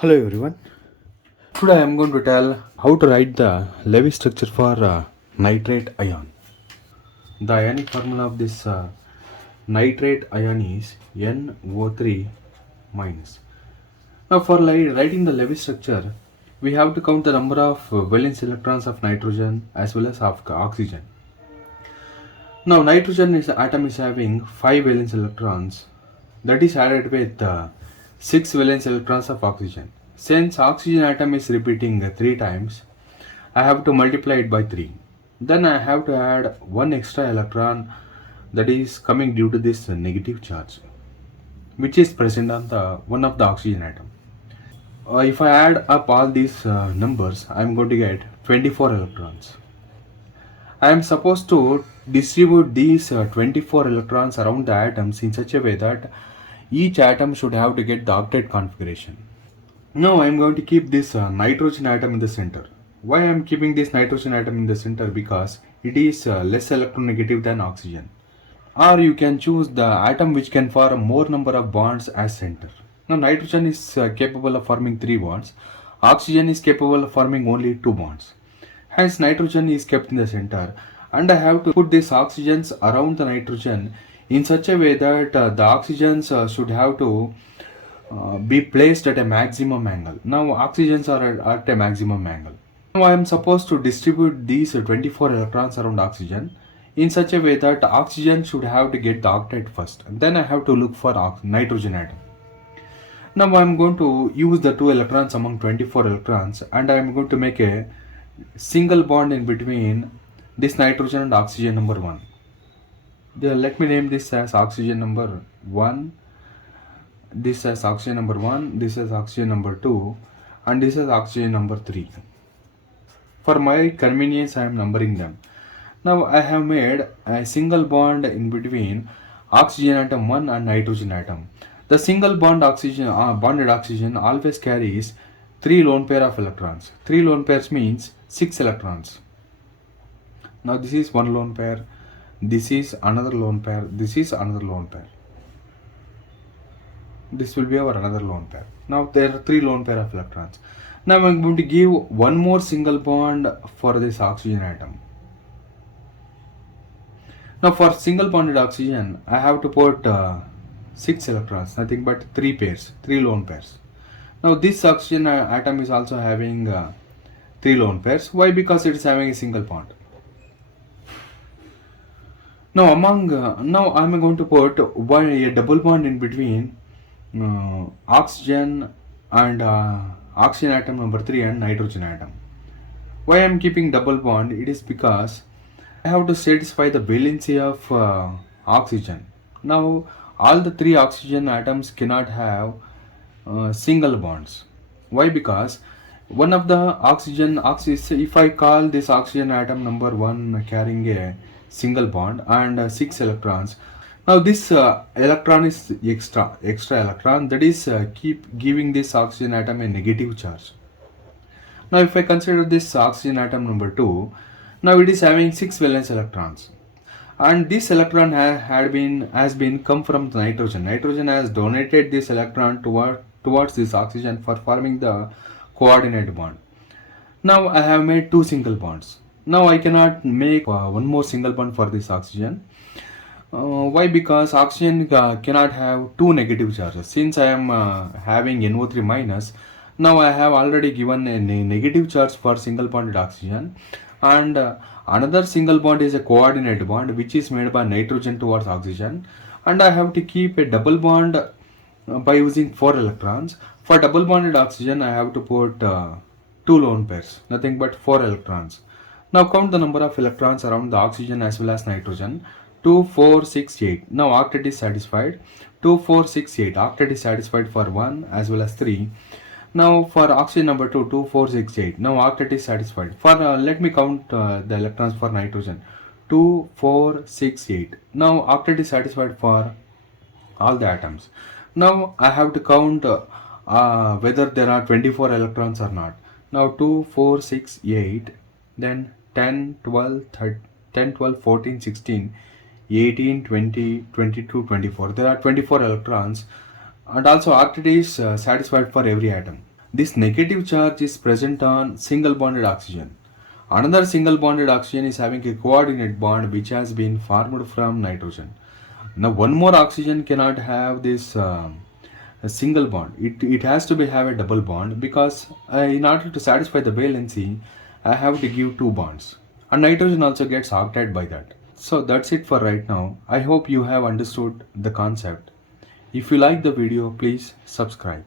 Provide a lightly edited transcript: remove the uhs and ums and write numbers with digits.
Hello everyone. Today I am going to tell how to write the Lewis structure for nitrate ion. The ionic formula of this nitrate ion is NO3 minus. Now for writing the Lewis structure, we have to count the number of valence electrons of nitrogen as well as of oxygen. Now nitrogen atom is having 5 valence electrons, that is added with 6 valence electrons of oxygen. Since oxygen atom is repeating 3 times, I have to multiply it by 3. Then I have to add 1 extra electron that is coming due to this negative charge, which is present on the one of the oxygen atom. If I add up all these numbers, I am going to get 24 electrons. I am supposed to distribute these 24 electrons around the atoms in such a way that each atom should have to get the octet configuration. Now I am going to keep this nitrogen atom in the center. Why I am keeping this nitrogen atom in the center? Because it is less electronegative than oxygen. Or you can choose the atom which can form more number of bonds as center. Now nitrogen is capable of forming 3 bonds. Oxygen is capable of forming only 2 bonds. Hence nitrogen is kept in the center, and I have to put these oxygens around the nitrogen in such a way that the oxygens should have to be placed at a maximum angle. Now oxygens are at a maximum angle. Now I am supposed to distribute these 24 electrons around oxygen in such a way that oxygen should have to get the octet first. Then I have to look for nitrogen atom. Now I am going to use the 2 electrons among 24 electrons, and I am going to make a single bond in between this nitrogen and oxygen number 1. Let me name this as oxygen number 1, this as oxygen number 1, this is oxygen number 2, and this is oxygen number 3. For my convenience I am numbering them. Now I have made a single bond in between oxygen atom 1 and nitrogen atom. The single bond bonded oxygen always carries 3 lone pair of electrons. 3 lone pairs means 6 electrons. Now this is one lone pair, this is another lone pair, this is another lone pair. This will be our another lone pair. Now there are 3 lone pair of electrons. Now I am going to give one more single bond for this oxygen atom. Now for single bonded oxygen, I have to put 6 electrons, nothing but 3 pairs, 3 lone pairs. Now this oxygen atom is also having 3 lone pairs. Why? Because it is having a single bond. Now now I am going to put a double bond in between oxygen and oxygen atom number 3 and nitrogen atom. Why I am keeping double bond? It is because I have to satisfy the valency of oxygen. Now all the 3 oxygen atoms cannot have single bonds. Why? Because one of the oxygen if I call this oxygen atom number 1 carrying a single bond and 6 electrons, now this electron is extra electron, that is keep giving this oxygen atom a negative charge. Now if I consider this oxygen atom number 2, now it is having 6 valence electrons, and this electron has been come from the nitrogen. Nitrogen has donated this electron towards this oxygen for forming the coordinate bond. Now I have made 2 single bonds. Now I cannot make one more single bond for this oxygen. Why? Because oxygen cannot have 2 negative charges. Since I am having NO3 minus, now I have already given a negative charge for single bonded oxygen, and another single bond is a coordinate bond which is made by nitrogen towards oxygen, and I have to keep a double bond by using 4 electrons. For double bonded oxygen I have to put 2 lone pairs, nothing but 4 electrons. Now count the number of electrons around the oxygen as well as nitrogen. 2, 4, 6, 8. Now octet is satisfied. 2, 4, 6, 8. Octet is satisfied for 1 as well as 3. Now for oxygen number 2, 2, 4, 6, 8. Now octet is satisfied. For let me count the electrons for nitrogen. 2, 4, 6, 8. Now octet is satisfied for all the atoms. Now I have to count whether there are 24 electrons or not. Now 2, 4, 6, 8. Then 10, 12, 13, 10, 12, 14, 16, 18, 20, 22, 24. There are 24 electrons, and also octet is satisfied for every atom. This negative charge is present on single bonded oxygen. Another single bonded oxygen is having a coordinate bond which has been formed from nitrogen. Now one more oxygen cannot have this a single bond. It has to be have a double bond because in order to satisfy the valency, I have to give two bonds. And nitrogen also gets octet by that. So that's it for right now. I hope you have understood the concept. If you like the video, please subscribe.